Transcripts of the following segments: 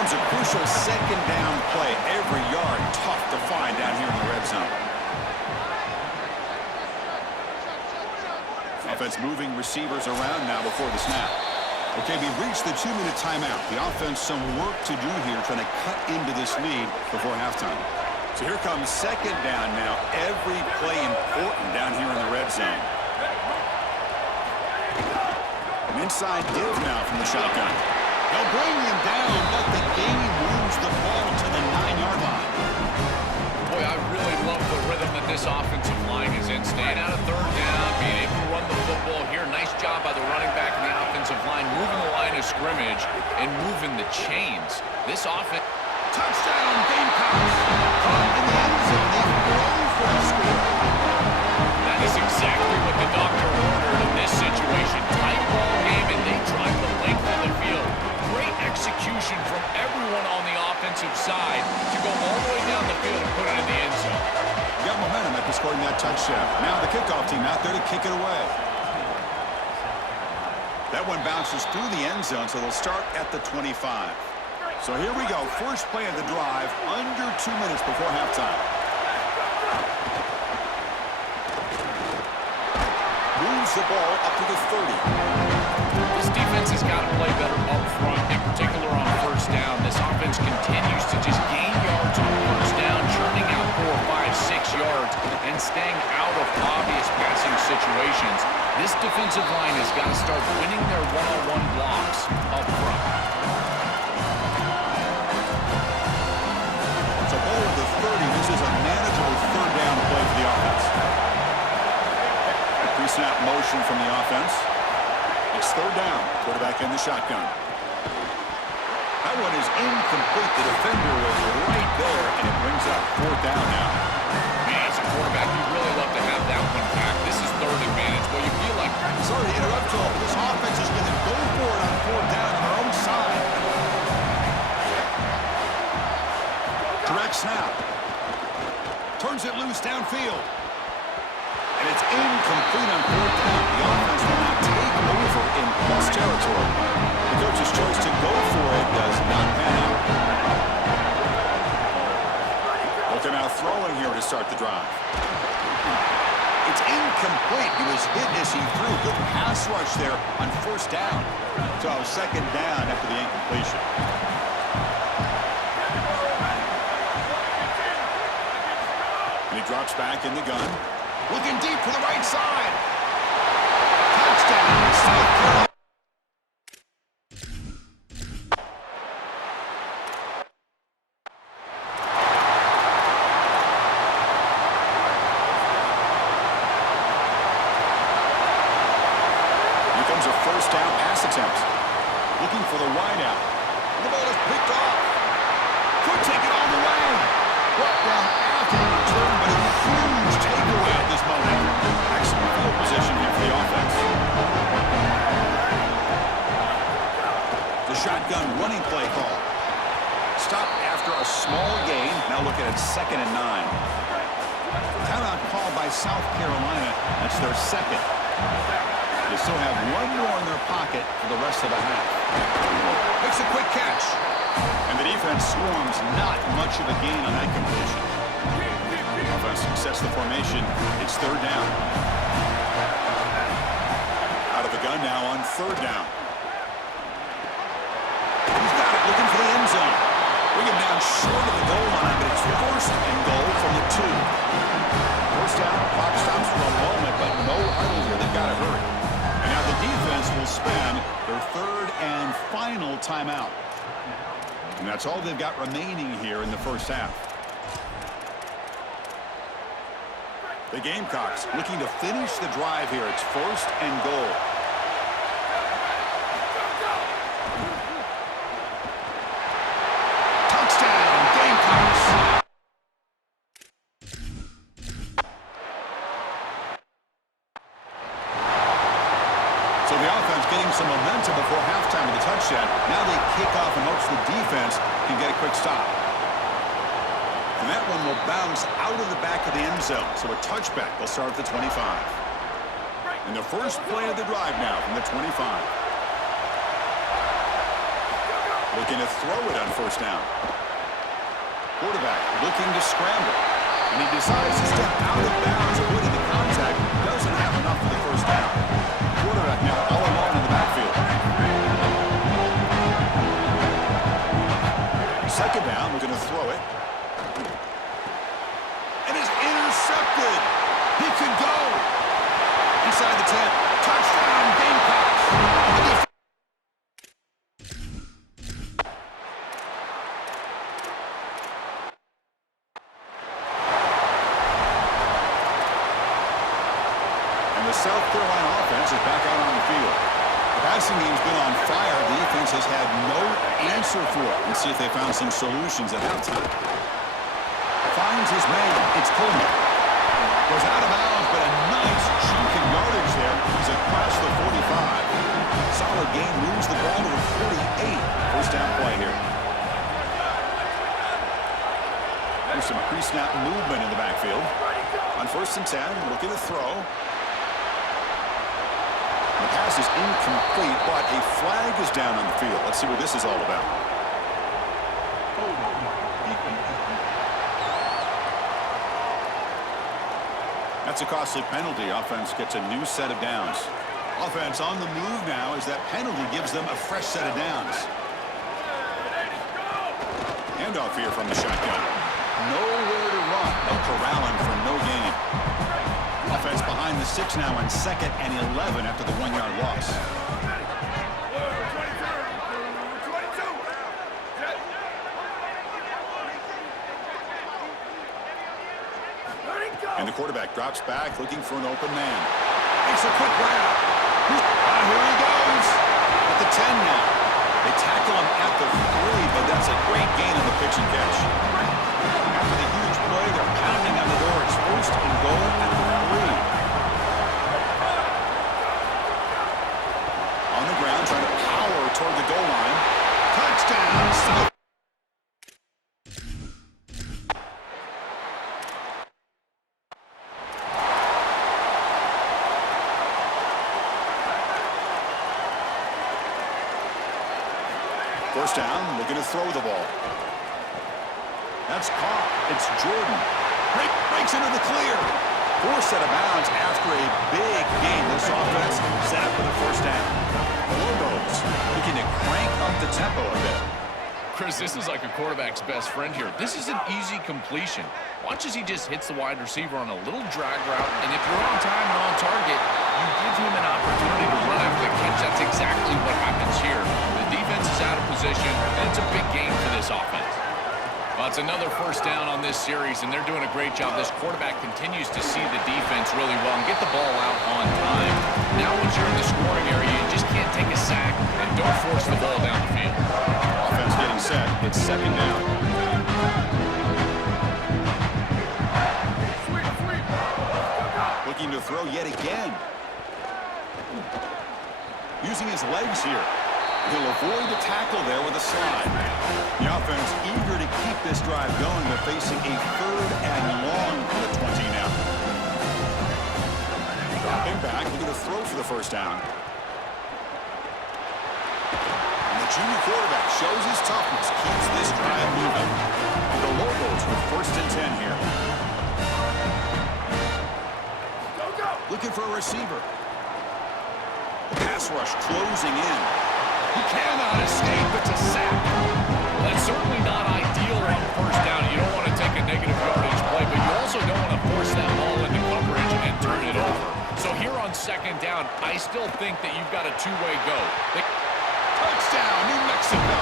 comes a crucial second down play. Every yard tough to find down here in the red zone. Offense moving receivers around now before the snap. Okay, we've reached the 2-minute timeout. The offense some work to do here trying to cut into this lead before halftime. So here comes second down now. Every play important down here in the red zone. An inside give now from the shotgun. They'll bring him down, but the game moves the ball to the 9-yard line. Boy, I really love the rhythm that this offensive line is in. Staying out of third down, being able to run the football here. Nice job by the running back and the offensive line, moving the line of scrimmage and moving the chains. This offense... Touchdown, Gamecocks! Caught in the end zone. They throw for a score. That is exactly what the doctor ordered in this situation. Tight ball game, and they drive the length of the field. Great execution from everyone on the offensive side to go all the way down the field and put it in the end zone. Got momentum after scoring that touchdown. Now the kickoff team out there to kick it away. That one bounces through the end zone, so they'll start at the 25. So here we go. First play of the drive, under 2 minutes before halftime. Moves the ball up to the 30. This defense has got to play better up front, in particular on first down. This offense continues to just gain yards on first down, churning out 4, 5, 6 yards, and staying out of obvious passing situations. This defensive line has got to start winning their one-on-one blocks up front. It's a ball of the 30. This is a manageable third down play for the offense. Pre-snap motion from the offense. It's third down. Quarterback in the shotgun. That one is incomplete. The defender was right there, and it brings up fourth down now. Man, as a quarterback, you really love to have that one back. This is third advantage. Well, you feel like... Sorry to interrupt you all. This offense is going to go for it on fourth down on their own side. Direct snap. Turns it loose downfield. And it's incomplete on fourth down. The offense will now take over in plus territory. The coach's choice to go for it does not pan out. They're now throwing here to start the drive. It's incomplete. He was hit as he threw. Good pass rush there on first down. So second down after the incompletion. And he drops back in the gun. Looking deep to the right side. Touchdown, South Carolina. Here comes a first down pass attempt. Looking for the wideout. The ball is picked off. Could take it all the way. Brought down after the return, but a huge takeaway at this moment. Excellent field position here for the offense. The shotgun running play call. Stop after a small gain. Now looking at 2nd and 9. Timeout call by South Carolina. That's their second. They still have one more in their pocket for the rest of the half. Makes a quick catch. And the defense swarms. Not much of a gain on that completion. Offense sets the formation. It's third down. Out of the gun now on third down. He's got it, looking for the end zone. Bring him down short of the goal line, but it's first and goal from the 2. First down, clock stops for a moment, but no hurry here. They've got to hurry. And now the defense will spend their third and final timeout. And that's all they've got remaining here in the first half. The Gamecocks looking to finish the drive here. It's first and goal. Touchdown, Gamecocks! So the offense getting some momentum before halftime with the touchdown. Now they kick off and hopes the defense can get a quick stop. And that one will bounce out of the back of the end zone. So a touchback. They'll start at the 25. And the first play of the drive now from the 25. Looking to throw it on first down. Quarterback looking to scramble. And he decides to step out of bounds, avoiding the contact. Doesn't have enough for the first down. Quarterback now all alone in the backfield. Second down, looking to throw it. And is intercepted. He could go. Inside the 10. Touchdown, Gamecocks. The South Carolina offense is back out on the field. The passing game's been on fire. The defense has had no answer for it. Let's see if they found some solutions at halftime. Finds his man. It's Coleman. Goes out of bounds, but a nice chunk in yardage there. He's across the 45. Solid gain, moves the ball to the 48. First down play here. There's some pre-snap movement in the backfield. On first and 10, looking to throw. The pass is incomplete, but a flag is down on the field. Let's see what this is all about. That's a costly penalty. Offense gets a new set of downs. Offense on the move now as that penalty gives them a fresh set of downs. Handoff here from the shotgun. Nowhere to run. They'll corral him for no gain. Offense behind the 6 now on 2nd and 11 after the 1-yard loss. And the quarterback drops back looking for an open man. Makes a quick grab. Here he goes. At the 10 now. They tackle him at the 3, but that's a great gain on the pitch and catch. After the huge play, they're pounding on the door. It's first and goal at the 3. On the ground, trying to power toward the goal line. Touchdown! First down, looking to throw the ball. That's caught. It's Jordan. Breaks into the clear. Forced out of bounds after a big gain. This offense set up for the first down. The Lobos looking to crank up the tempo a bit. Chris, this is like a quarterback's best friend here. This is an easy completion. Watch as he just hits the wide receiver on a little drag route, and if you're on time and on target, you give him an opportunity to run after the catch. That's exactly what happens here. The defense is out of position, and it's a big game for this offense. Well, it's another first down on this series, and they're doing a great job. This quarterback continues to see the defense really well and get the ball out on time. Now once you're in the scoring area, you just can't take a sack and don't force the ball down the field. Offense getting set. It's second down. Looking to throw yet again. Using his legs here. He'll avoid the tackle there with a slide. The offense eager to keep this drive going. They're facing a 3rd and long for the 20 now. Dropping back, looking to throw for the first down. And the junior quarterback shows his toughness, keeps this drive moving. And the Lobos with first and 10 here. Looking for a receiver. The pass rush closing in. He cannot escape. It's a sack. That's certainly not ideal on first down. You don't want to take a negative yardage play, but you also don't want to force that ball into coverage and turn it over. So here on second down, I still think that you've got a two-way go. Touchdown, New Mexico.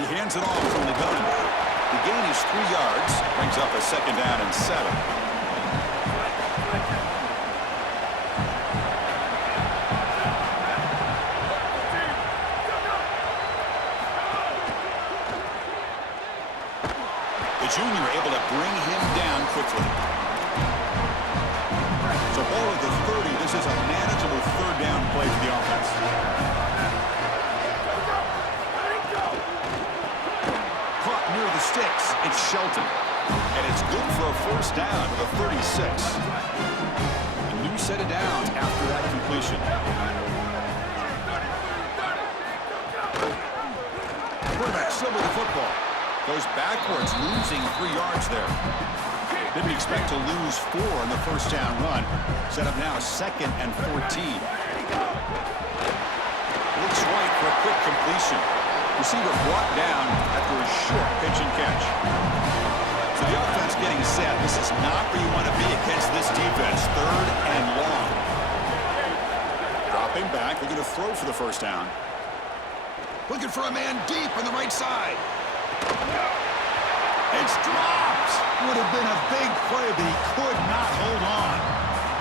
He hands it off from the gun. The gain is 3 yards. Brings up a second down and 7. The junior able to bring him down quickly. So ball at the 30. This is a manageable 3rd down play for the offense. it's good for a first down to the 36. A new set of downs after that completion. Quarterback still with the football. Goes backwards, losing 3 yards there. Didn't expect to lose 4 on the first down run. Set up now 2nd and 14. Looks right for a quick completion. Receiver brought down after a short pitch and catch. So the offense getting set. This is not where you want to be against this defense. 3rd and long. Dropping back, looking to throw for the first down. Looking for a man deep on the right side. It's dropped. Would have been a big play, but he could not hold on.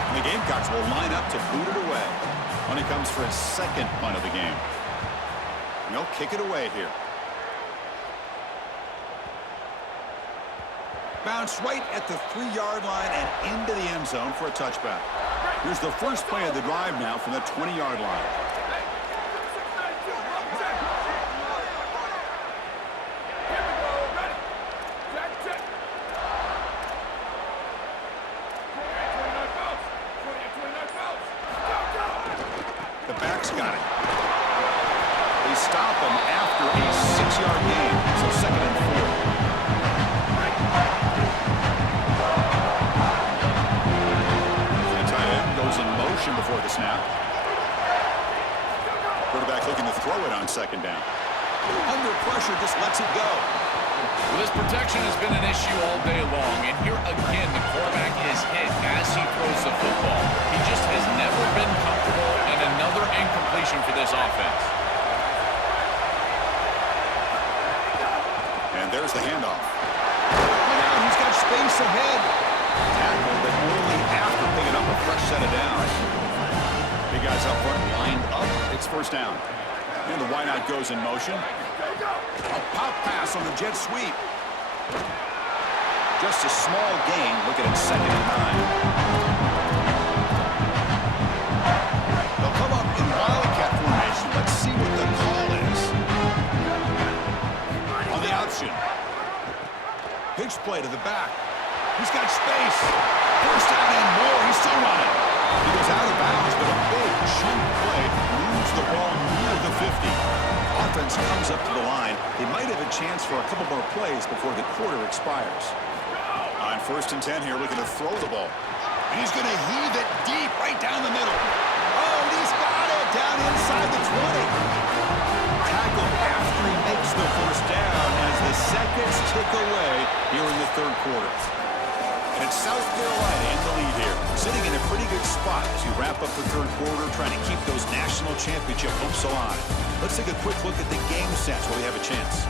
And the Gamecocks will line up to boot it away when it comes for his 2nd punt of the game. And they'll kick it away here. Bounce right at the 3-yard line and into the end zone for a touchback. Here's the first play of the drive now from the 20-yard line. The back's got it. They stop him after a 6-yard gain, so 2nd and 4. The tight end goes in motion before the snap. Quarterback looking to throw it on 2nd down. Under pressure, just lets it go. Well, this protection has been an issue all day long, and here again the quarterback is hit as he throws the football. He just has never been comfortable, and another incompletion for this offense. And there's the handoff. Now he's got space ahead. Tackle, but only after picking up a fresh set of downs. Big guys up front lined up. It's first down. And the wideout goes in motion. A pop pass on the jet sweep. Just a small gain. Looking at 2nd and 9. They'll come up in wildcat formation. Let's see what the call is. On the option. Pitch play to the back. He's got space. First down and more. He's still running. He goes out of bounds, but a big chunk play moves the ball near the 50. Offense comes up to the line. They might have a chance for a couple more plays before the quarter expires. On 1st and 10 here, looking to throw the ball. And he's going to heave it deep right down the middle. Oh, and he's got it down inside the 20. Tackled after he makes the first down as the seconds tick away here in the 3rd quarter. And it's South Carolina in the lead here, sitting in a pretty good spot as you wrap up the 3rd quarter, trying to keep those national championship hopes alive. Let's take a quick look at the game stats while we have a chance.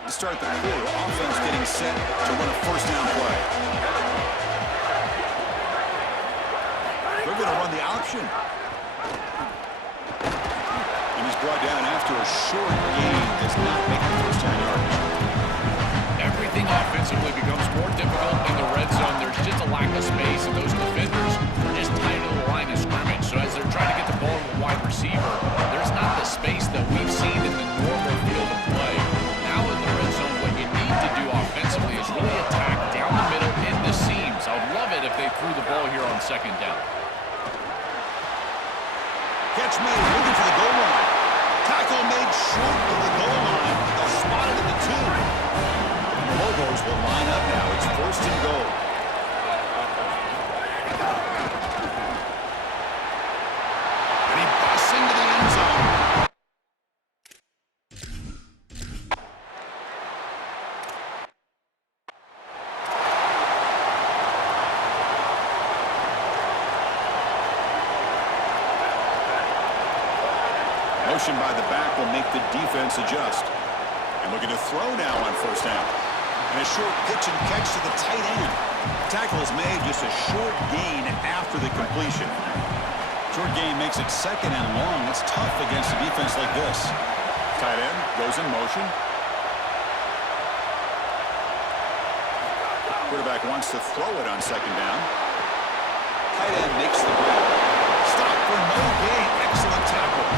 To start the quarter, offense getting set to run a first down play. They're going to run the option. And he's brought down after a short gain. Does not make the first down yardage. Everything offensively becomes more difficult in the red zone. There's just a lack of space, and those defenders are just tight to the line of scrimmage. So as they're trying to get the ball to the wide receiver, there's not the space that we've seen in the normal field of play. Now in the red zone, what you need to do offensively is really attack down the middle in the seams. I would love it if they threw the ball here on 2nd down. Catch made, looking for the goal line. Tackle made short of the goal line. They'll spot it at the 2. And the Lobos will line up now. It's 1st and goal. And he busts into the end zone. Motion by the back will make the defense adjust. And looking to throw now on 1st down. And a short pitch and catch to the tight end. Tackle is made, just a short gain after the completion. Short gain makes it second and long. It's tough against a defense like this. Tight end goes in motion. Quarterback wants to throw it on second down. Tight end makes the grab. Stop for no gain. Excellent tackle.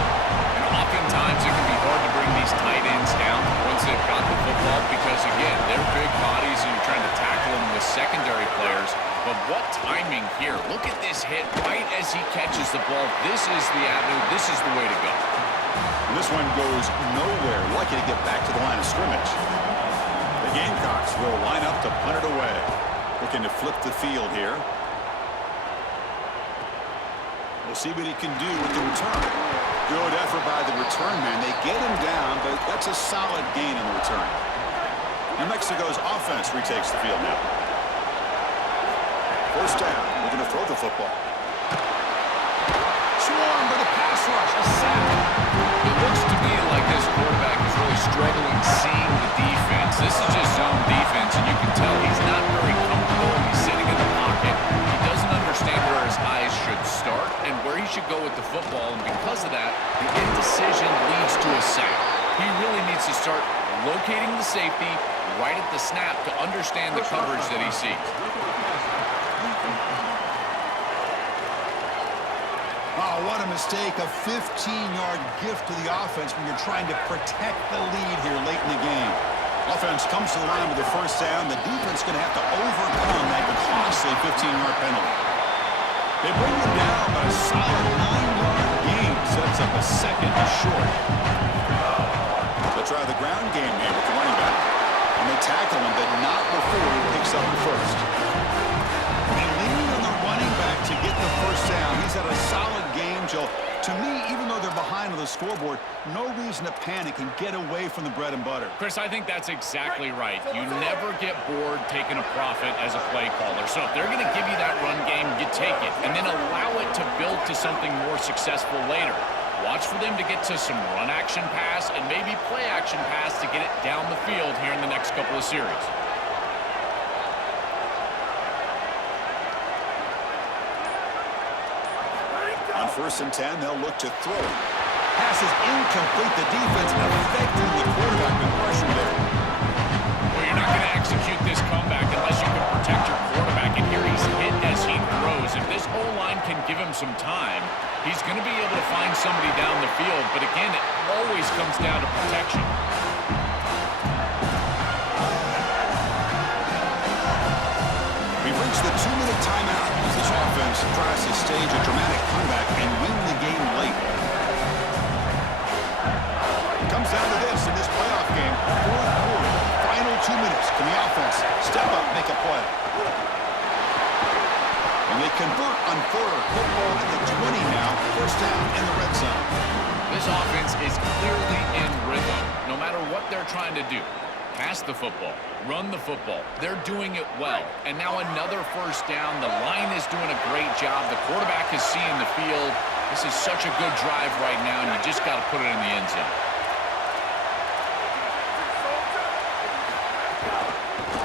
And oftentimes it can be hard to bring these tight ends down once they've got the football because, again, they're big bodies and you're trying to tackle them with secondary players. But what timing here. Look at this hit right as he catches the ball. This is the avenue. This is the way to go. And this one goes nowhere. Lucky to get back to the line of scrimmage. The Gamecocks will line up to punt it away. Looking to flip the field here. We'll see what he can do with the return. Good effort by the return man. They get him down, but that's a solid gain in the return. New Mexico's offense retakes the field now. First down. We're going to throw the football. Swarm by the pass rush. A sack. It looks to me like this quarterback is really struggling seeing the defense. This is just zone defense, and you can tell he's not very comfortable. He's sitting in the pocket. He doesn't understand where his eyes should start and where he should go with the football, and because of that, the indecision leads to a sack. He really needs to start locating the safety right at the snap to understand the coverage that he sees. Oh, what a mistake. A 15-yard gift to the offense when you're trying to protect the lead here late in the game. Offense comes to the line with the first down. The defense is going to have to overcome that costly 15-yard penalty. They bring it down, but a solid 9-yard gain sets up a second and short. They'll try the ground game here with the running back. And they tackle him, but not before he picks up the first. They lean on the running back to get the first down. He's had a solid game, Joe. To me, even though they're behind on the scoreboard, no reason to panic and get away from the bread and butter. Chris, I think that's exactly right. You never get bored taking a profit as a play caller. So if they're going to give you that run game, you take it. And then allow it to build to something more successful later. Watch for them to get to some run action pass and maybe play action pass to get it down the field here in the next couple of series. On 1st and 10, they'll look to throw. Pass is incomplete. The defense affecting the quarterback with pressure there. Well, you're not going to execute this comeback unless you can protect your quarterback. And here he's hit as he throws. If this O-line can give him some time, he's going to be able to find somebody down the field. But again, it always comes down to protection. We've reached the 2-minute timeout as this offense tries to stage a dramatic comeback and win the game late. It comes down to this in this playoff game. Fourth quarter, final 2 minutes. Can the offense step up, make a play? And they convert on third. Football at the 20 now. First down in the red zone. This offense is clearly in rhythm, no matter what they're trying to do. Pass the football, run the football. They're doing it well. And now another first down. The line is doing a great job. The quarterback is seeing the field. This is such a good drive right now, and you just got to put it in the end zone.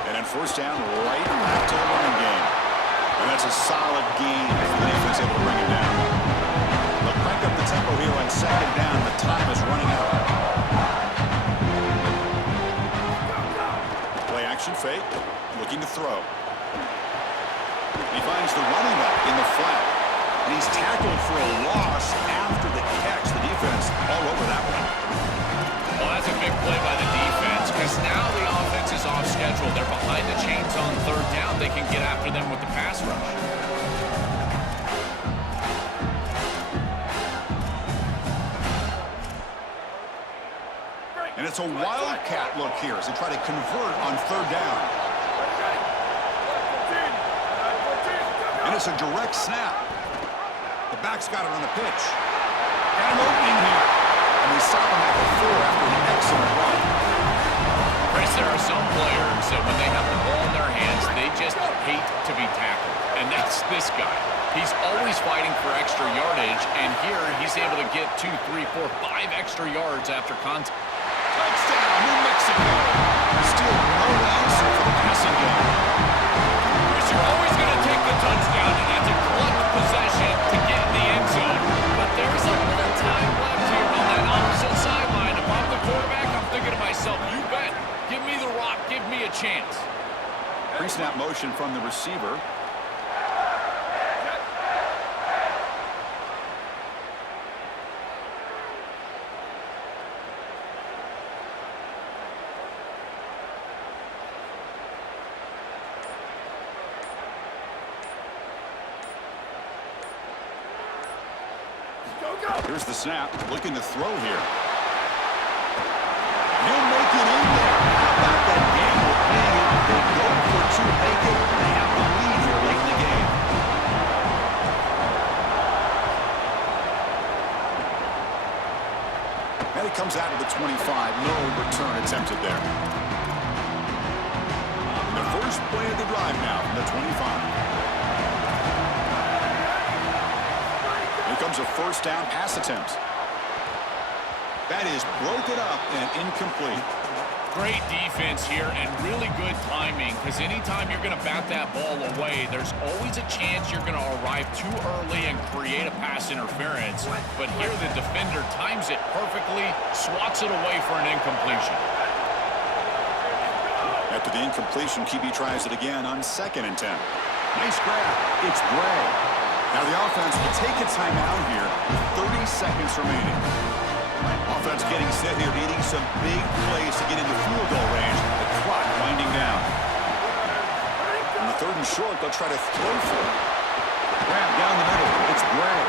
And then first down, right back to the running game. And that's a solid gain if the defense able to bring it down. They'll crank up the tempo here on second down. The time is running out. Action fake, looking to throw. He finds the running back in the flat, and he's tackled for a loss after the catch. The defense all over that one. Well, that's a big play by the defense because now the offense is off schedule. They're behind the chains on third down. They can get after them with the pass rush. And it's a wildcat look here as they try to convert on third down. And it's a direct snap. The back's got it on the pitch. Got an opening here. And they stop him at the 4 after an excellent run. Chris, there are some players that when they have the ball in their hands, they just hate to be tackled. And that's this guy. He's always fighting for extra yardage, and here he's able to get 2, 3, 4, 5 extra yards after contact. Touchdown, New Mexico. Still no answer for the passing game. Chris, you're always going to take the touchdown, and that's a clutch possession to get in the end zone. But there's a little time left here on that opposite sideline. If I'm the quarterback, I'm thinking to myself, you bet. Give me the rock. Give me a chance. Pre-snap motion from the receiver. Here's the snap, looking to throw here. He'll make it in there. How about that gamble paying it? They go for two, make it. They have the lead here late in the game. And it comes out of the 25. No return attempted there. And the first play of the drive now from the 25. Comes a first down pass attempt. That is broken up and incomplete. Great defense here and really good timing, because anytime you're going to bat that ball away, there's always a chance you're going to arrive too early and create a pass interference. But here the defender times it perfectly, swats it away for an incompletion. After the incompletion, QB tries it again on 2nd and 10. Nice grab. It's Gray. Now the offense will take a timeout here with 30 seconds remaining. Offense getting set here, needing some big plays to get into field goal range. The clock winding down. On the 3rd and short, they'll try to throw for it. Grab down the middle. It's Gray.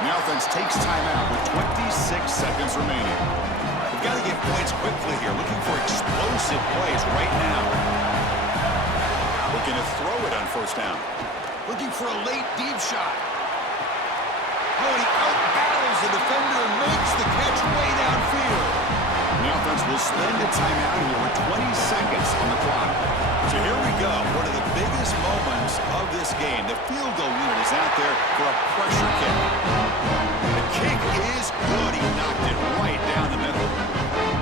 The offense takes timeout with 26 seconds remaining. They've got to get points quickly here, looking for explosive plays right now. Looking to throw it on 1st down. Looking for a late deep shot. Oh, and he out-battles the defender and makes the catch way downfield. The offense will spend a timeout here with 20 seconds on the clock. So here we go, one of the biggest moments of this game. The field goal unit is out there for a pressure kick. The kick is good. He knocked it right down the middle.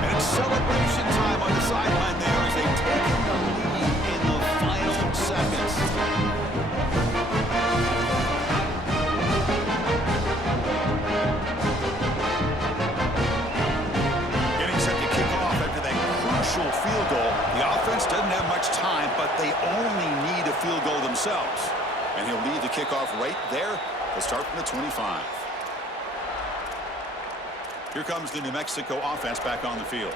And it's celebration time on the sideline there as they take the lead in the final seconds. Field goal. The offense doesn't have much time, but they only need a field goal themselves. And he'll lead the kickoff right there. They'll start from the 25. Here comes the New Mexico offense back on the field.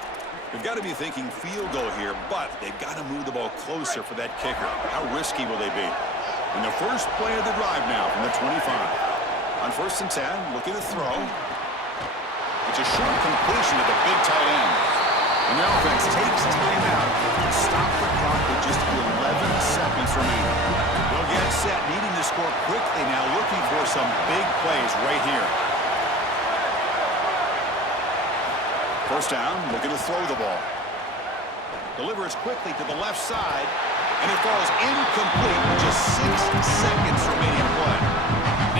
They've got to be thinking field goal here, but they've got to move the ball closer for that kicker. How risky will they be? In the first play of the drive now from the 25. On 1st and 10, looking to throw. It's a short completion to the big tight end. And the offense takes timeout to stop the clock with just 11 seconds remaining. They'll get set, needing to score quickly now, looking for some big plays right here. 1st down, looking to throw the ball. Delivers quickly to the left side, and it falls incomplete with just 6 seconds remaining to play.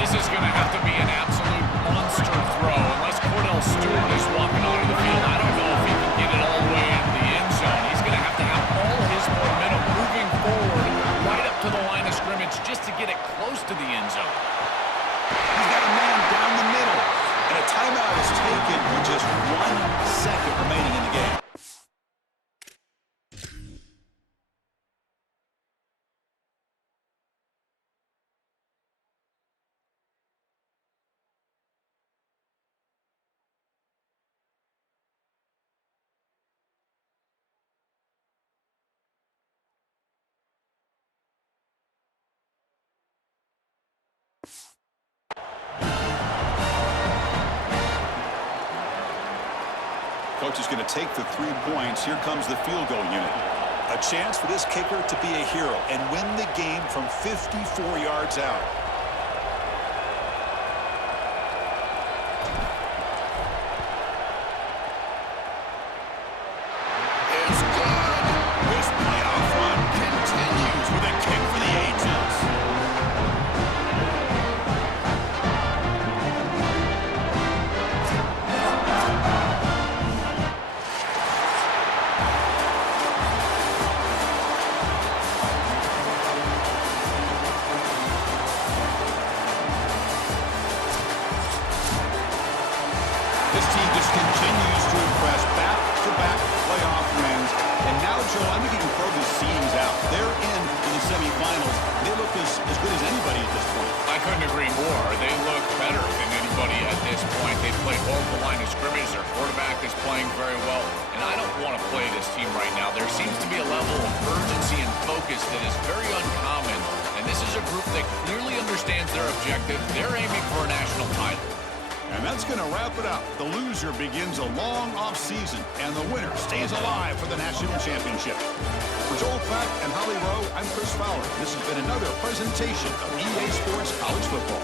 This is going to have to be an absolute monster throw, unless Cordell Stewart is walking onto the field. I don't know if he can get it all the way into the end zone. He's going to have all his momentum moving forward right up to the line of scrimmage just to get it close to the end zone. He's got a man down the middle, and a timeout is taken with just 1 second remaining in the game. Coach is going to take the 3 points. Here comes the field goal unit. A chance for this kicker to be a hero and win the game from 54 yards out. It's good. This playoff run continues with a kick for the Ages. continues to impress. Back-to-back playoff wins. And now, Joe, I think you can throw the seams out. They're in the semifinals. They look as good as anybody at this point. I couldn't agree more. They look better than anybody at this point. They played well at the line of scrimmage. Their quarterback is playing very well. And I don't want to play this team right now. There seems to be a level of urgency and focus that is very uncommon. And this is a group that clearly understands their objective. They're aiming for a national title. And that's going to wrap it up. The loser begins a long offseason, and the winner stays alive for the national championship. For Joel Klatt and Holly Rowe, I'm Chris Fowler. This has been another presentation of EA Sports College Football.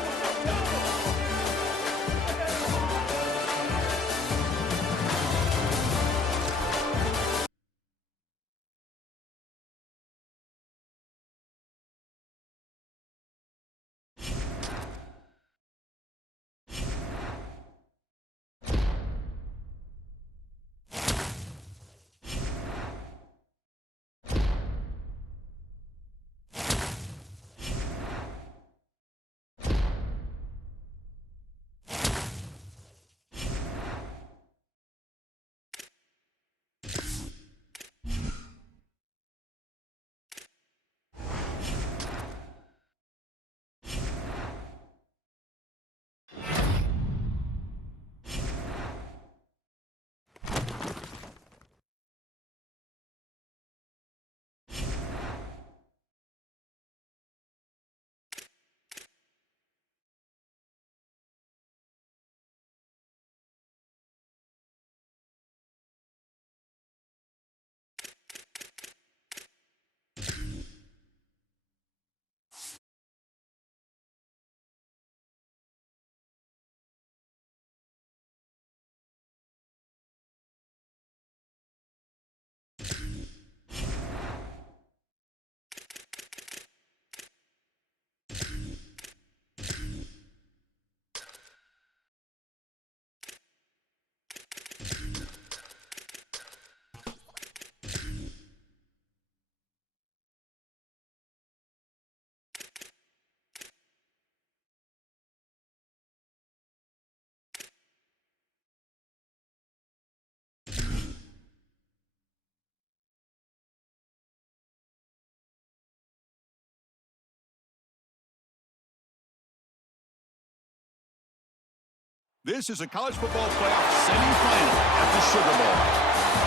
This is a college football playoff semifinal at the Sugar Bowl.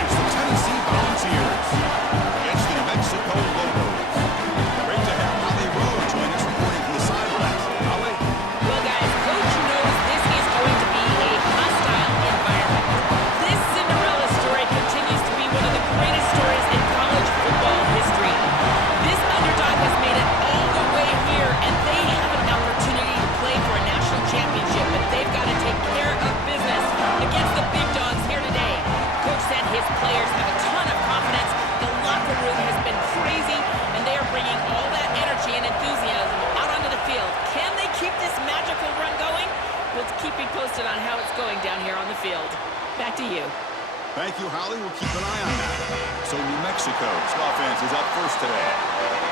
It's the Tennessee Volunteers against the New Mexico Lobos. Great to have Holly Rowe join us reporting from the sidelines. Holly? Well, guys, Coach knows this is going to be a hostile environment. This Cinderella story continues to be one of the greatest stories in college football history. This underdog has made it all the way here, and they have an opportunity to play for a national championship, but they've got to take care of business against the big dogs here today. Coach said his players have a ton of confidence. The locker room has been crazy, and they are bringing all that energy and enthusiasm out onto the field. Can they keep this magical run going? We'll keep you posted on how it's going down here on the field. Back to you. Thank you, Holly. We'll keep an eye on that. So New Mexico's offense is up first today.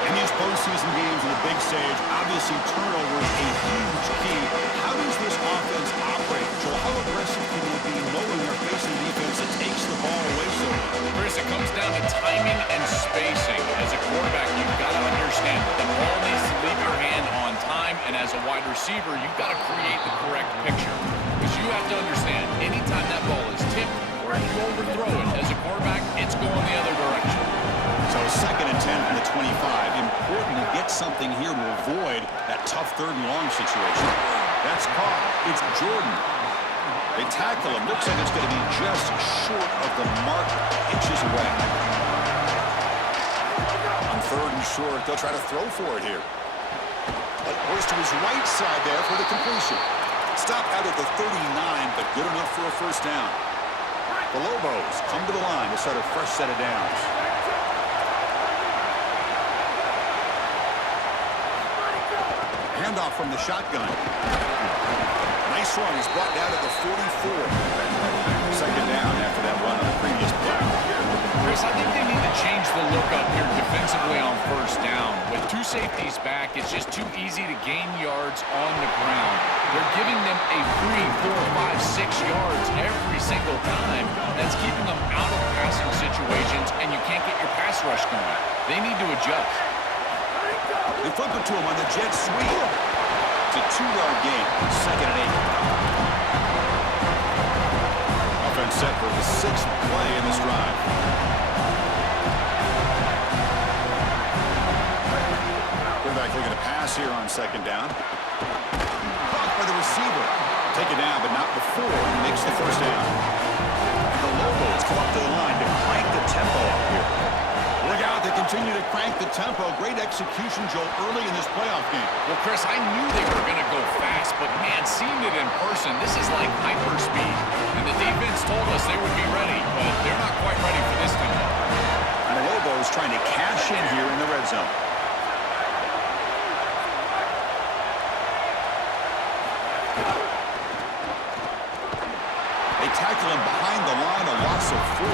In these postseason games on the big stage, obviously turnover is a huge key. How does this offense operate? Joel, how aggressive can they be knowing they're facing defense that takes the ball away so much? Chris, it comes down to timing and spacing. As a quarterback, you've got to understand that the ball needs to leave your hand on time, and as a wide receiver, you've got to create the correct picture. Because you have to understand, anytime that ball is tipped or if you overthrow it as a quarterback, it's going the other direction. So 2nd and 10 from the 25. Important to get something here to avoid that tough 3rd and long situation. That's caught. It's Jordan. They tackle him. Looks like it's going to be just short of the mark, inches away. On 3rd and short, they'll try to throw for it here. But goes to his right side there for the completion. Stop out at the 39, but good enough for a first down. The Lobos come to the line to start a fresh set of downs. Handoff from the shotgun. Nice run. He's brought down to the 44. 2nd down after that run on the previous play. Chris, I think they need to change the look up here defensively on first down. With two safeties back, it's just too easy to gain yards on the ground. They're giving them a 3, 4, 5, 6 yards every single time. That's keeping them out of passing situations, and you can't get your pass rush going. They need to adjust. They flip it to him on the jet sweep. It's a 2-yard gain, 2nd and 8. Offense set for the 6th play in this drive. Quarterback looking to pass here on 2nd down. Caught by the receiver. Take it down, but not before he makes the 1st down. And the Lobos come up to the line to crank the tempo up here. Look out, they continue to crank the tempo. Great execution, Joe, early in this playoff game. Well, Chris, I knew they were going to go fast, but, man, seeing it in person, this is like hyperspeed. And the defense told us they would be ready, but they're not quite ready for this tempo. And the Lobos trying to cash in here in the red zone. They tackle him behind the line, a loss of 4.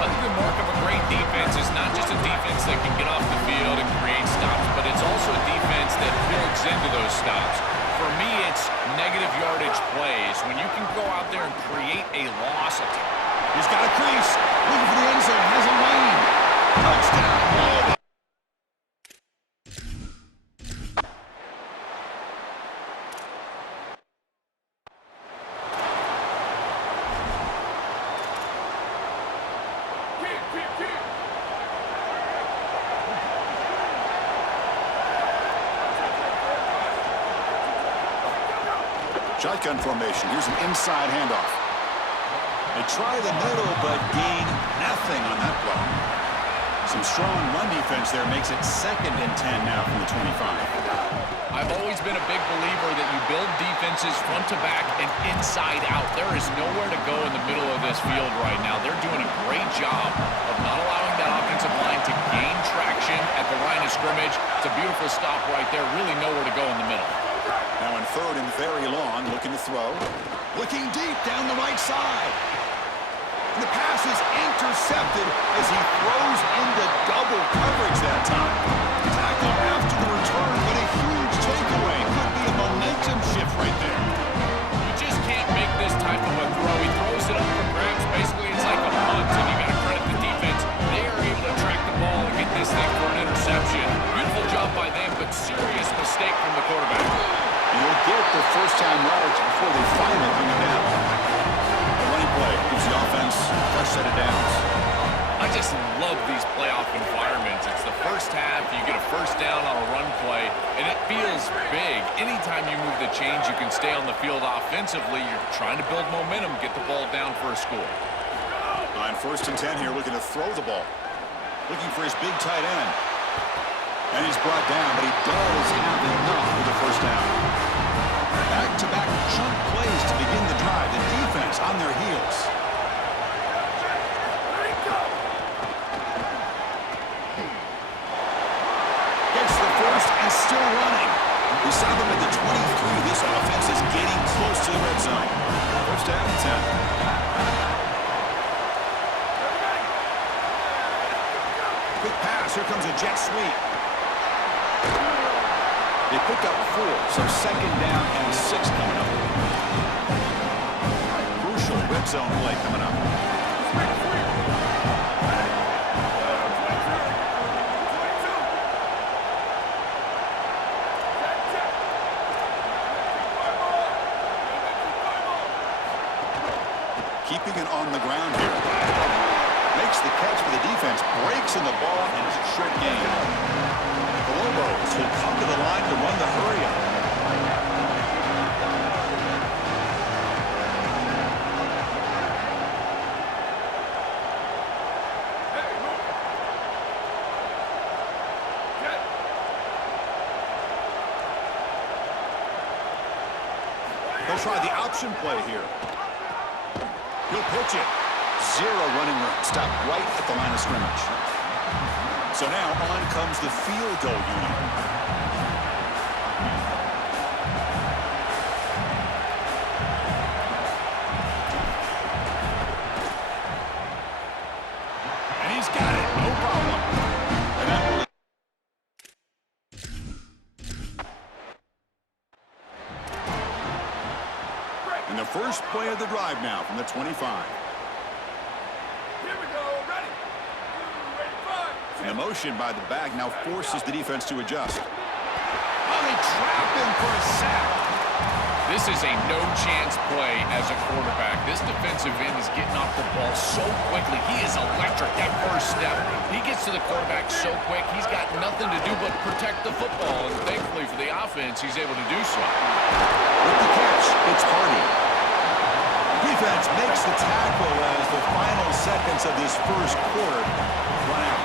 I think the mark of a great defense is not just a defense that can get off the field and create stops, but it's also a defense that builds into those stops. For me, it's negative yardage plays. When you can go out there and create a loss. He's got a crease. Looking for the end zone. Has a lane. Touchdown. Shotgun formation. Here's an inside handoff. They try the middle, but gain nothing on that play. Some strong run defense there makes it 2nd and 10 now from the 25. I've always been a big believer that you build defenses front to back and inside out. There is nowhere to go in the middle of this field right now. They're doing a great job of not allowing that offensive line to gain traction at the line of scrimmage. It's a beautiful stop right there. Really nowhere to go in the middle. Now in 3rd and very long, looking to throw. Looking deep down the right side. And the pass is intercepted as he throws into double coverage that time. Tackle after the return, but a huge takeaway. Could be a momentum shift right there. You just can't make this type of a throw. He throws it up for grabs. Basically, it's like a punt, and you got to credit the defense. They are able to track the ball and get this thing for an interception. Beautiful job by them, but serious mistake from the quarterback. You'll get the first-time yards before they finally bring it down. The running play gives the offense a fresh set of downs. I just love these playoff environments. It's the first half, you get a first down on a run play, and it feels big. Anytime you move the chains, you can stay on the field offensively. You're trying to build momentum, get the ball down for a score. On 1st and 10 here, looking to throw the ball. Looking for his big tight end. And he's brought down, but he does have enough for the first down. Back-to-back chunk plays to begin the drive. The defense on their heels. Gets the first and still running. We saw them at the 23. This offense is getting close to the red zone. First down and 10. Quick pass. Here comes a jet sweep. They pick up 4, so 2nd down and 6 coming up. Crucial red zone play coming up. Keeping it on the ground here. Makes the catch for the defense. Breaks in the ball, and it's a short gain. The Lobos will come to the line to run the hurry-up. They'll try the option play here. He'll pitch it. 0 running room. Stop right at the line of scrimmage. So now on comes the field goal unit. the first play of the drive now from the 25. Here we go. Ready. And the motion by the back now forces the defense to adjust. Oh, they trap him for a sack. This is a no-chance play as a quarterback. This defensive end is getting off the ball so quickly. He is electric. That first step, he gets to the quarterback so quick, he's got nothing to do but protect the football. And thankfully for the offense, he's able to do so. With the catch, it's Hardy. Defense makes the tackle as the final seconds of this first quarter run out.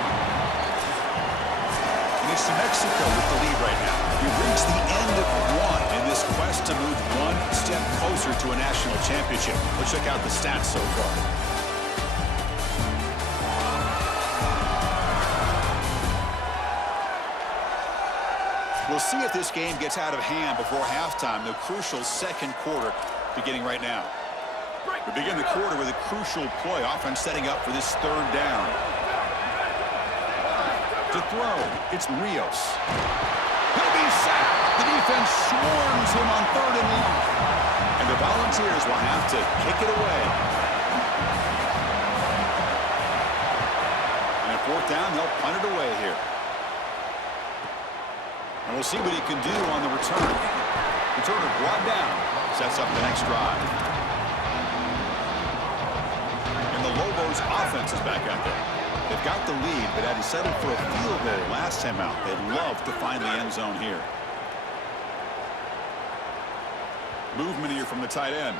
And it's New Mexico with the lead right now. We've reached the end of one in this quest to move one step closer to a national championship. Let's check out the stats so far. We'll see if this game gets out of hand before halftime. The crucial second quarter beginning right now. We begin the quarter with a crucial play. Offense setting up for this third down. To throw, it's Rios. He'll be sacked. The defense swarms him on third and long. And the Volunteers will have to kick it away. And at fourth down, they'll punt it away here. And we'll see what he can do on the return. Returner brought down. Sets up the next drive. And the Lobos offense is back out there. They've got the lead, but had to settle for a field goal last time out. They'd love to find the end zone here. Movement here from the tight end.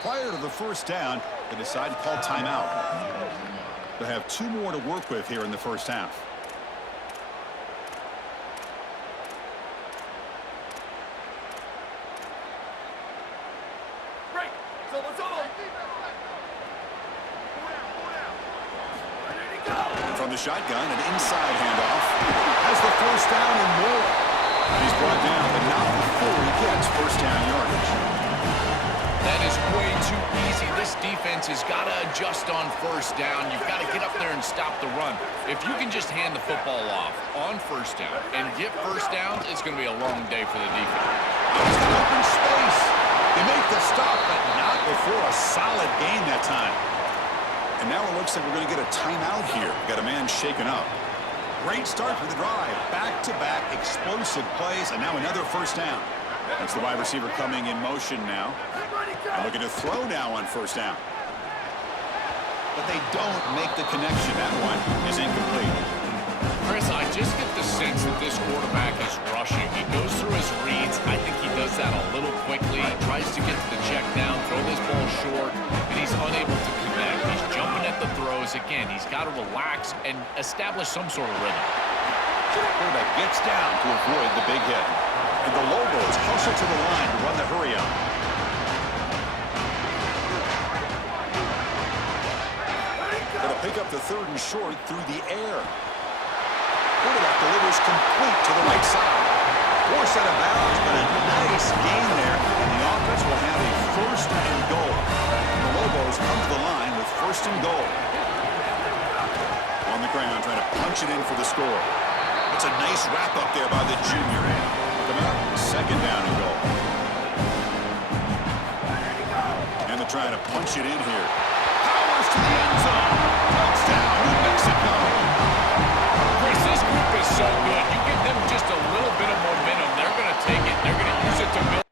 Prior to the first down, they decide to call timeout. They'll have two more to work with here in the first half. Break. So let's go. From the shotgun, an inside handoff. Has the first down and more. He's brought down, but not before he gets first down yardage. That is way too easy. This defense has got to adjust on first down. You've got to get up there and stop the run. If you can just hand the football off on first down and get first down, it's going to be a long day for the defense. He's got open space. They make the stop, but not before a solid gain that time. And now it looks like we're going to get a timeout here. Got a man shaken up. Great start for the drive. Back-to-back explosive plays, and now another first down. That's the wide receiver coming in motion now. And looking to throw now on first down. But they don't make the connection. That one is incomplete. Chris, I just get the sense that this quarterback is rushing. He goes through his reads. I think he does that a little quickly. He tries to get to the check down, throw this ball short, and he's unable to connect. He's jumping at the throws. Again, he's got to relax and establish some sort of rhythm. Quarterback gets down to avoid the big hit. And the Lobos hustle to the line to run the hurry up. Going to pick up the third and short through the air. Quarterback delivers complete to the right side. Forced out of bounds, but a nice gain there. And the offense will have a first and goal. The Lobos come to the line with first and goal. On the ground, trying to punch it in for the score. It's a nice wrap up there by the junior. Coming up, second down and goal. And they're trying to punch it in here. Powers to the end zone. Touchdown, New Mexico. Chris, this group is so good. You give them just a little bit of momentum, they're going to take it. They're going to use it to build.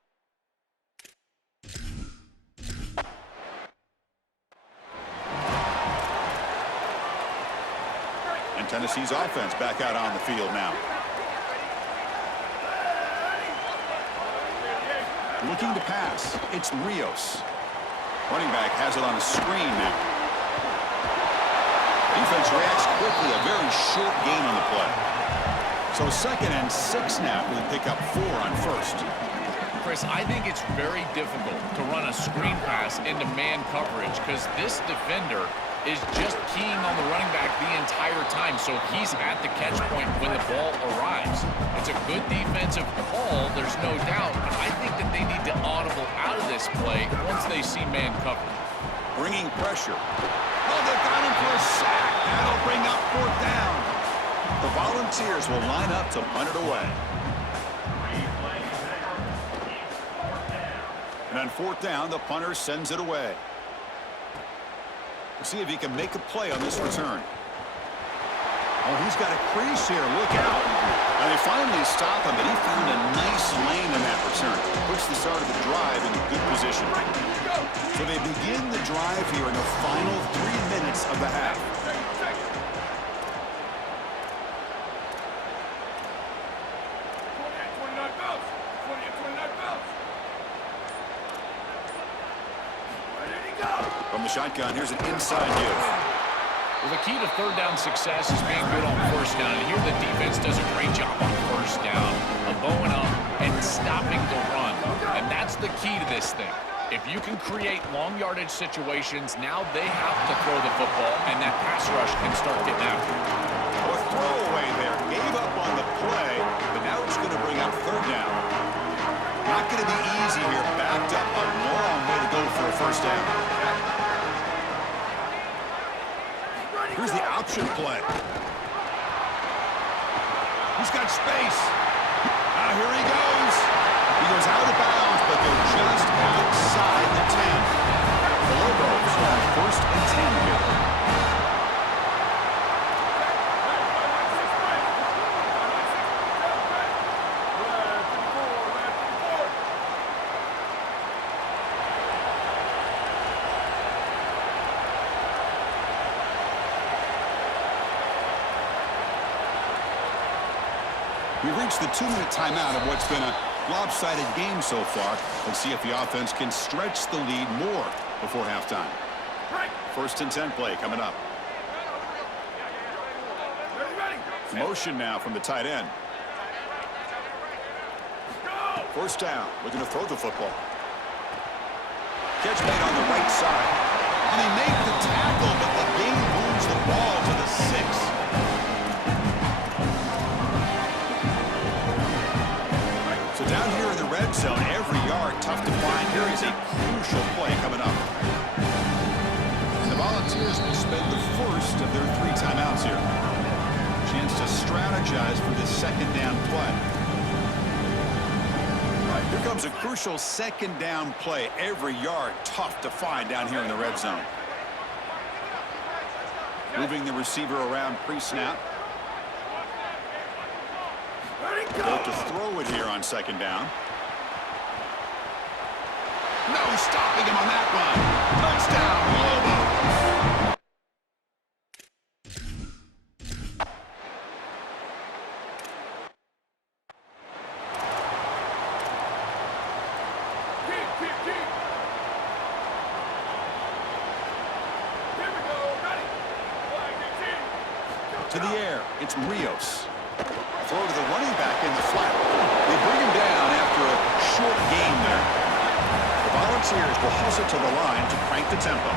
And Tennessee's offense back out on the field now. Looking to pass, it's Rios. Running back has it on a screen now. Defense reacts quickly, a very short gain on the play. So 2nd and 6 now, we'll pick up 4 on first. Chris, I think it's very difficult to run a screen pass into man coverage because this defender is just keying on the running back the entire time, so he's at the catch point when the ball arrives. It's a good defensive call, there's no doubt, but I think that they need to audible out of this play once they see man coverage. Bringing pressure. Oh, they've got him for a sack. That'll bring up 4th down. The Volunteers will line up to punt it away. And And on fourth down, the punter sends it away. We'll see if he can make a play on this return. Oh, he's got a crease here. Look out. And they finally stop him, but he found a nice lane in that return. Puts the start of the drive in good position. So they begin the drive here in the final 3 minutes of the half. From the shotgun, here's an inside view. Well, the key to third down success is being good on first down. And here the defense does a great job on first down of bowing up and stopping the run. And that's the key to this thing. If you can create long yardage situations, now they have to throw the football, and that pass rush can start getting after it. A throwaway there. Gave up on the play, but now it's going to bring up third down. Not going to be easy here. Backed up a long way to go for a first down. Here's the option play. He's got space. Now here he goes. He goes out of bounds, but they're just outside the 10. The Lobos are first and 10 here. We've reached the 2-minute timeout of what's been a lopsided game so far. Let's see if the offense can stretch the lead more before halftime. First and 10 play coming up. Motion now from the tight end. First down. Looking to throw the football. Catch made on the right side. And they make the tackle, but the game moves the ball to the 6. So down here in the red zone, every yard tough to find. Here is a crucial play coming up. And the Volunteers will spend the first of their 3 timeouts here. Chance to strategize for this second down play. Here comes a crucial second down play. Every yard tough to find down here in the red zone. Moving the receiver around pre-snap. Built to throw it here on second down. No stopping him on that one. Touchdown, Lobos. To the air, it's Rios. Throw to the running back in the flat. They bring him down after a short gain there. The Volunteers will hustle to the line to crank the tempo.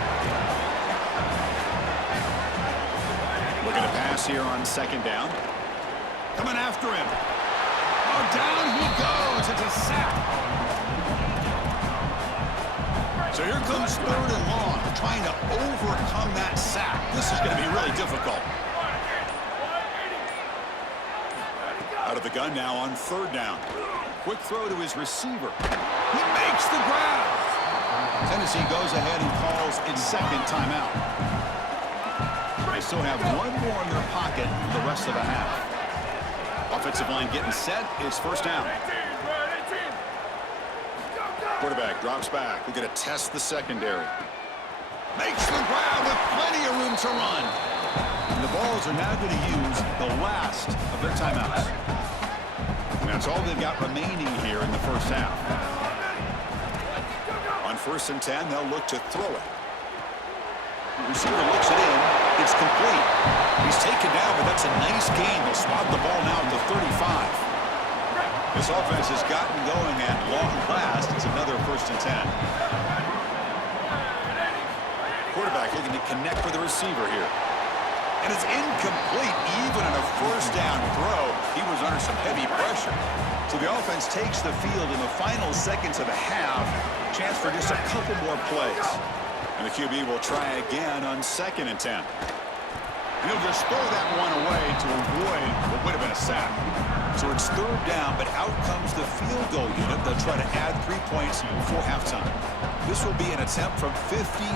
Looking to pass here on second down. Coming after him. Oh, down he goes. It's a sack. So here comes third and long, trying to overcome that sack. This is going to be really difficult. Out of the gun now on third down. Quick throw to his receiver. He makes the grab. Tennessee goes ahead and calls its second timeout. They still have one more in their pocket for the rest of the half. Offensive line getting set. It's first down. Quarterback drops back. We're going to test the secondary. Makes the grab with plenty of room to run. And the Vols are now going to use the last of their timeouts. And that's all they've got remaining here in the first half. On first and 10, they'll look to throw it. The receiver looks it in. It's complete. He's taken down, but that's a nice gain. They'll spot the ball now at the 35. This offense has gotten going at long last. It's another first and 10. Quarterback looking to connect with the receiver here. And it's incomplete. Even on a first down throw, he was under some heavy pressure. So the offense takes the field in the final seconds of the half. Chance for just a couple more plays. And the QB will try again on second and 10. And he'll just throw that one away to avoid what would have been a sack. So it's third down, but out comes the field goal unit. They'll try to add 3 points before halftime. This will be an attempt from 52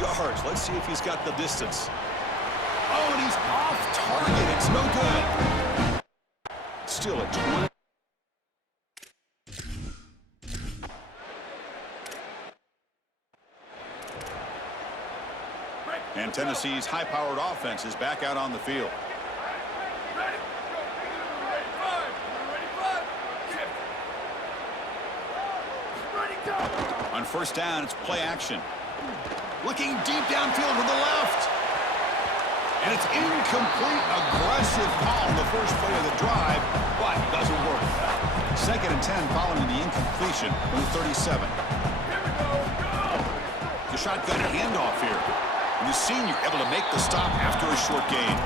yards. Let's see if he's got the distance. Oh, and he's off target. It's no good. Still a 20. And Tennessee's high-powered offense is back out on the field. Ready. Ready, five. Ready, five. Ready, go. On first down, it's play action. Looking deep downfield to the left. And it's incomplete. Aggressive call on the first play of the drive, but doesn't work. 2nd and 10 following the incompletion from the 37. Here we go. Go. The shotgun handoff here. And the senior able to make the stop after a short gain.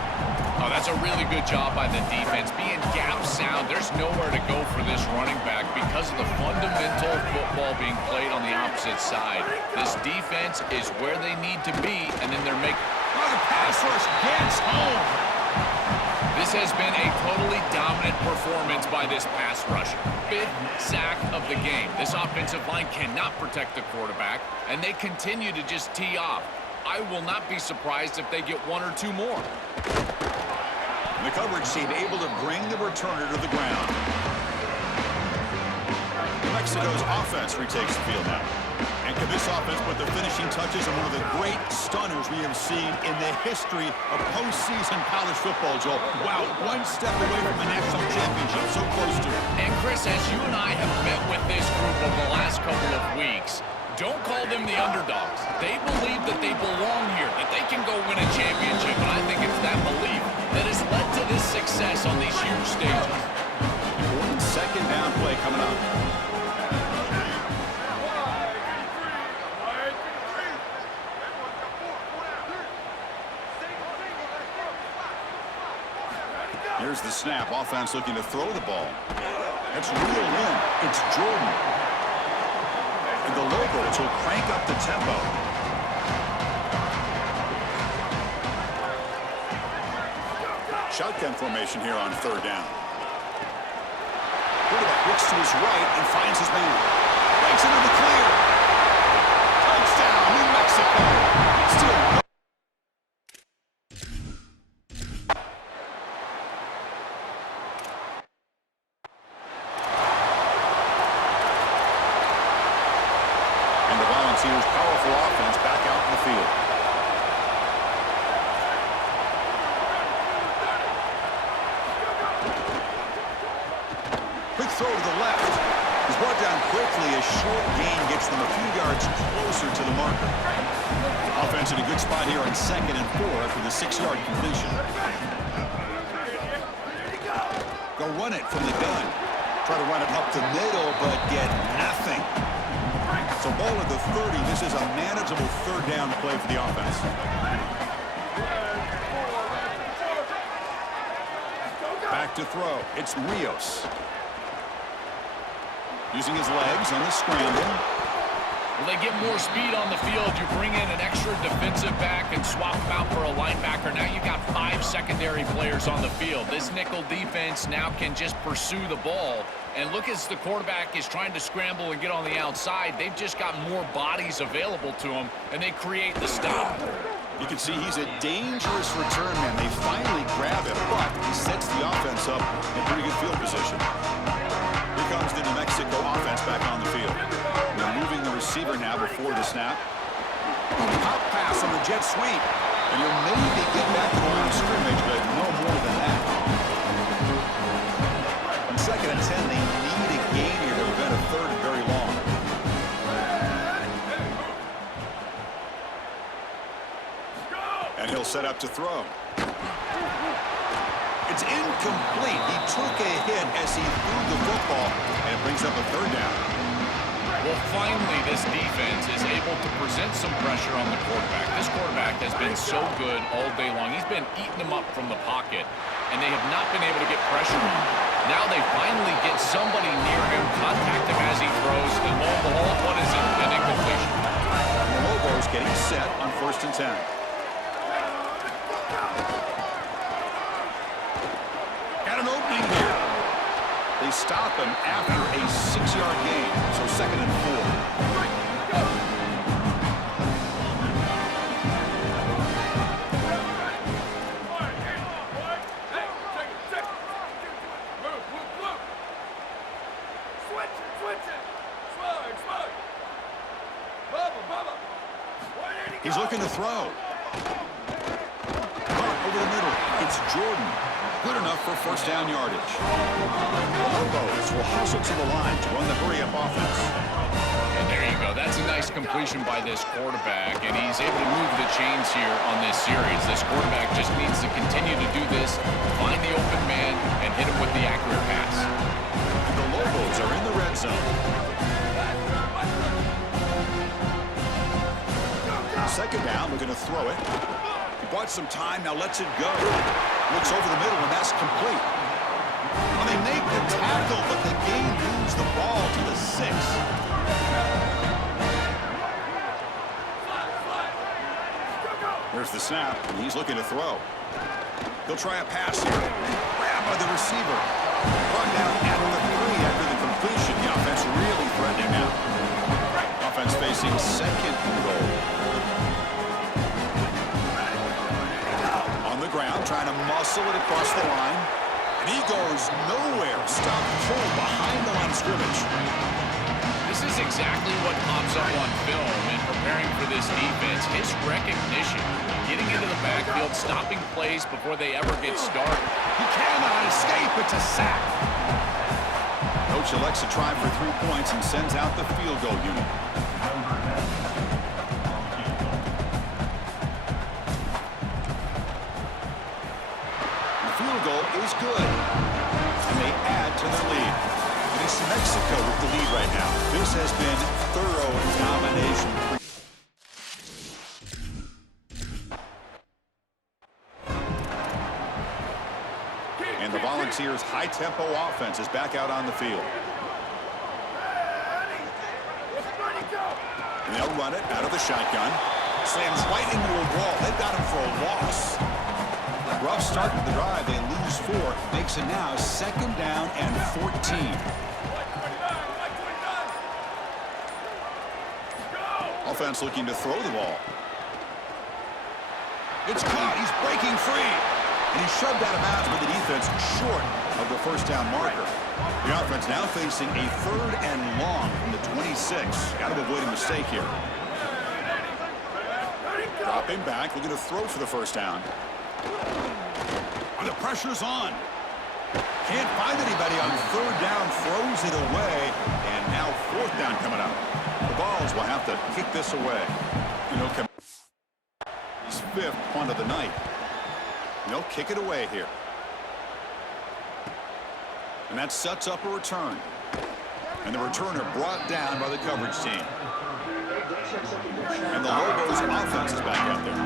Oh, that's a really good job by the defense. Being gap sound, there's nowhere to go for this running back because of the fundamental football being played on the opposite side. This defense is where they need to be, and then they're making... Oh, the pass rush gets home. This has been a totally dominant performance by this pass rush. 5th sack of the game. This offensive line cannot protect the quarterback, and they continue to just tee off. I will not be surprised if they get 1 or 2 more. The coverage team able to bring the returner to the ground. New Mexico's offense retakes the field now. And can this offense put the finishing touches on one of the great stunners we have seen in the history of postseason college football, Joel? Wow, 1 step away from a national championship, so close to it. And Chris, as you and I have met with this group over the last couple of weeks, don't call them the underdogs. They believe that they belong here, that they can go win a championship, and I think it's that belief that has led to this success on these huge stages. Important 2nd down play coming up. Here's the snap. Offense looking to throw the ball. That's reeled in. It's Jordan. And the Lobos will crank up the tempo. Shotgun formation here on 3rd down. Quarterback looks to his right and finds his man. Breaks into the clear. Touchdown, New Mexico. Still. Volunteers' powerful offense back out in the field. Quick throw to the left. He's brought down quickly. A short gain gets them a few yards closer to the marker. Offense in a good spot here on 2nd and 4 after the 6-yard completion. Go run it from the gun. Try to run it up the middle, but get nothing. So ball at the 30. This is a manageable 3rd down play for the offense. Back to throw. It's Rios. Using his legs on the scramble. Well, they get more speed on the field. You bring in an extra defensive back and swap him out for a linebacker. Now you got 5 secondary players on the field. This nickel defense now can just pursue the ball. And look, as the quarterback is trying to scramble and get on the outside, they've just got more bodies available to him, and they create the stop. You can see he's a dangerous return man. They finally grab him, but he sets the offense up in pretty good field position. Here comes the New Mexico offense back on the field. They're moving the receiver now before the snap. Pop pass on the jet sweep. And you'll maybe get back to the line of scrimmage, but no more than that. On 2nd and 10, they need a gain here to prevent a 3rd and very long. And he'll set up to throw. It's incomplete. He took a hit as he threw the football, and it brings up a 3rd down. Well, finally, this defense is able to present some pressure on the quarterback. This quarterback has been so good all day long. He's been eating them up from the pocket, and they have not been able to get pressure on him. Now they finally get somebody near him, contact him as he throws, and lo and behold, what is it? An incompletion. The Lobos getting set on 1st and 10. Got an opening here. They stop him after a 6-yard gain. So 2nd and 4. He's looking to throw. Caught over the middle. It's Jordan. Good enough for first down yardage. The Lobos will hustle to the line to run the hurry-up offense. And there you go. That's a nice completion by this quarterback, and he's able to move the chains here on this series. This quarterback just needs to continue to do this, find the open man, and hit him with the accurate pass. The Lobos are in the red zone. Second down, we're going to throw it. He bought some time, now lets it go. Looks over the middle, and that's complete. Well, they make the tackle, but the game moves the ball to the 6. There's the snap, and he's looking to throw. He'll try a pass here. Grabbed by the receiver. Brought down at the 3 after the completion. The offense really threatening now. Offense facing 2nd and goal. On the ground, trying to muscle it across the line. And he goes nowhere. Stop pulled behind the line of scrimmage. This is exactly what pops up on film in preparing for this defense. His recognition, getting into the backfield, stopping plays before they ever get started. He cannot escape. It's a sack. Coach elects to try for 3 points and sends out the field goal unit. The field goal is good. And they add to their lead. And it's Mexico with the lead right now. This has been thorough domination. And the Volunteers' high-tempo offense is back out on the field. And they'll run it out of the shotgun. Slams right into a wall. They've got him for a loss. Rough start to the drive. They lose 4. Makes it now 2nd down and 14. Offense looking to throw the ball. It's caught. He's breaking free. And he's shoved out of bounds with the defense short of the first down marker. The offense now facing a 3rd and long from the 26. Got to avoid a mistake here. Dropping back, looking to throw for the first down. And the pressure's on. Can't find anybody on 3rd down, throws it away. And now 4th down coming up. The Vols will have to kick this away. You know, his 5th punt of the night. And they'll kick it away here. And that sets up a return. And the returner brought down by the coverage team. And the Lobos offense is back out there.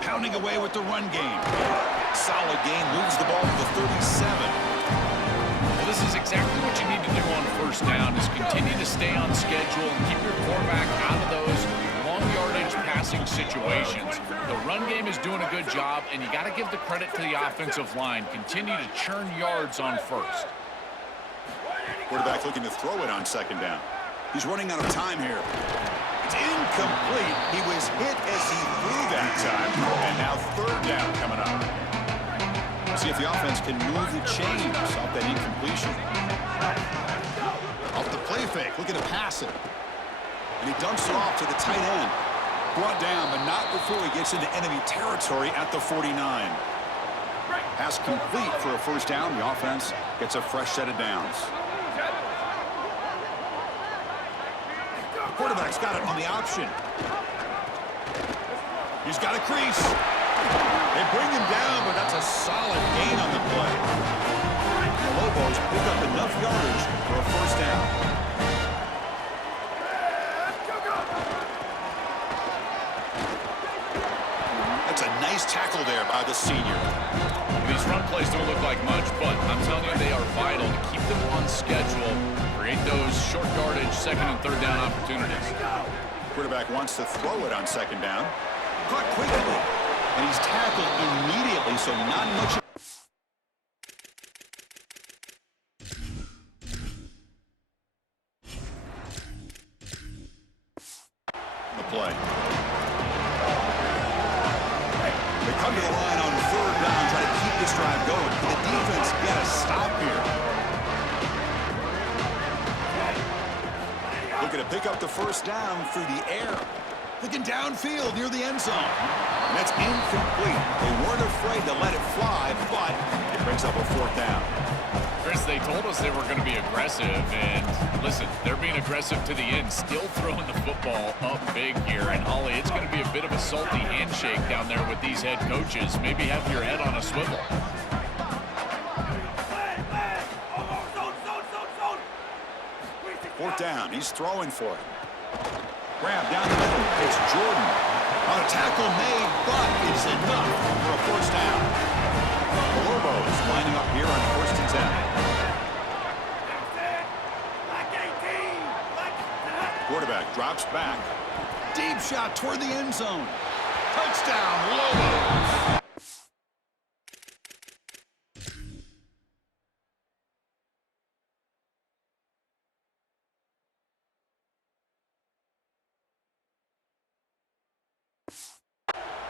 Pounding away with the run game. Solid game, moves the ball to the 37. Well, this is exactly what you need to do on first down, is continue to stay on schedule and keep your quarterback out of those long yardage passing situations. The run game is doing a good job, and you got to give the credit to the offensive line. Continue to churn yards on first. Quarterback looking to throw it on 2nd down. He's running out of time here. It's incomplete. He was hit as he threw that time. And now 3rd down coming up. See if the offense can move the chains off that incompletion. Off the play fake, looking to pass it. And he dumps it off to the tight end. Brought down, but not before he gets into enemy territory at the 49. Pass complete for a first down. The offense gets a fresh set of downs. Quarterback's got it on the option. He's got a crease. They bring him down, but that's a solid gain on the play. The Lobos pick up enough yardage for a first down. That's a nice tackle there by the senior. These run plays don't look like much, but I'm telling you, they are vital to keep them on schedule, create those short yardage 2nd and 3rd down opportunities. Quarterback wants to throw it on 2nd down. Caught quickly, and he's tackled immediately, so not much play. They come to the line on third down, try to keep this drive going. Can the defense get a stop here? Looking to pick up the first down through the air. Looking downfield near the end zone. And that's incomplete. They weren't afraid to let it fly, but it brings up a fourth down. Chris, they told us they were going to be aggressive, and listen, they're being aggressive to the end, still throwing the football up big here. And Holly, it's going to be a bit of a salty handshake down there with these head coaches. Maybe have your head on a swivel. Fourth down, he's throwing for it. Grab down the middle, it's Jordan. On a tackle made, but it's enough for a first down. The Lobos lining up here on 1st and 10. Quarterback drops back. Deep shot toward the end zone. Touchdown, Lobos.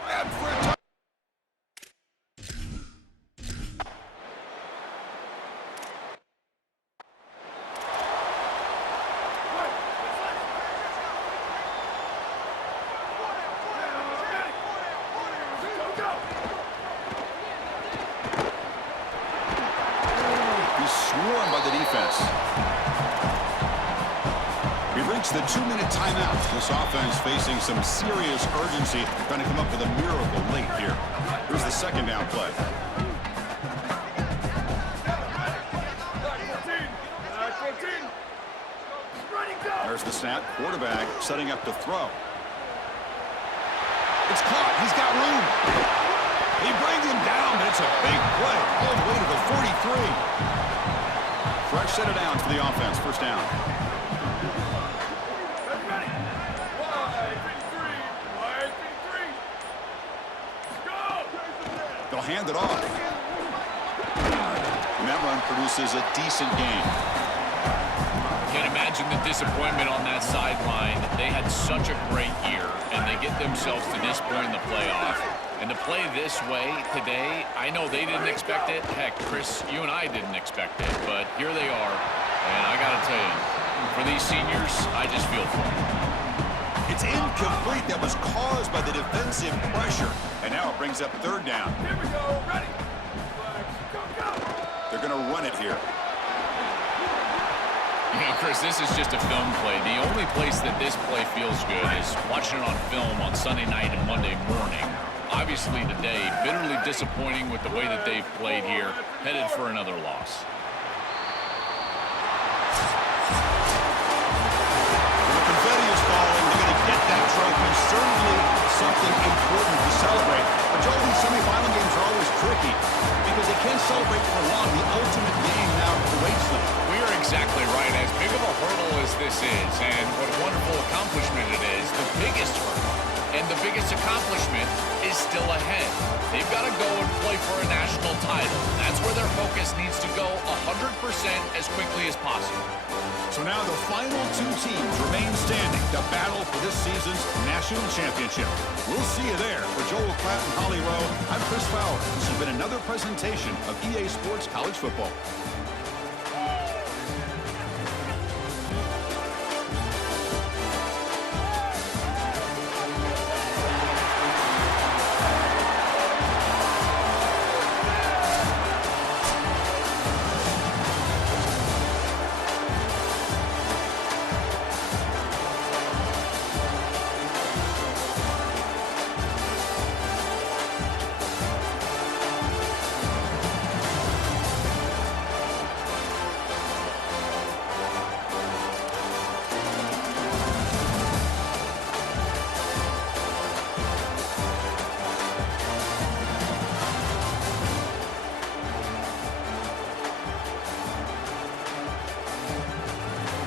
Grabbed for a touchdown. Swarmed by the defense. We've reached the 2-minute timeout. This offense facing some serious urgency, trying to come up with a miracle late here. Here's the second down play. There's the snap. Quarterback setting up to throw. It's caught. He's got room. He brings him down, but it's a big play. All the way to the 43. Fresh set of downs for the offense. First down. They'll hand it off. And that run produces a decent gain. Can't imagine the disappointment on that sideline. They had such a great year, and they get themselves to this point in the playoff. And to play this way today, I know they didn't expect it. Heck, Chris, you and I didn't expect it. But here they are. And I got to tell you, for these seniors, I just feel for them. It's incomplete. That was caused by the defensive pressure. And now it brings up third down. Here we go. Ready. Go, go. They're going to run it here. You know, Chris, this is just a film play. The only place that this play feels good is watching it on film on Sunday night and Monday morning. Obviously today, bitterly disappointing with the way that they've played here, headed for another loss. The confetti is falling. They're going to get that trophy. Certainly something important to celebrate. But Joel, these semifinal games are always tricky because they can't celebrate for long. The ultimate game now awaits them. We are exactly right. As big of a hurdle as this is, and what a wonderful accomplishment it is, the biggest hurdle and the biggest accomplishment is still ahead. They've got to go and play for a national title. That's where their focus needs to go 100% as quickly as possible. So now the final two teams remain standing to battle for this season's national championship. We'll see you there. For Joel Klatt and Holly Rowe, I'm Chris Fowler. This has been another presentation of EA Sports College Football.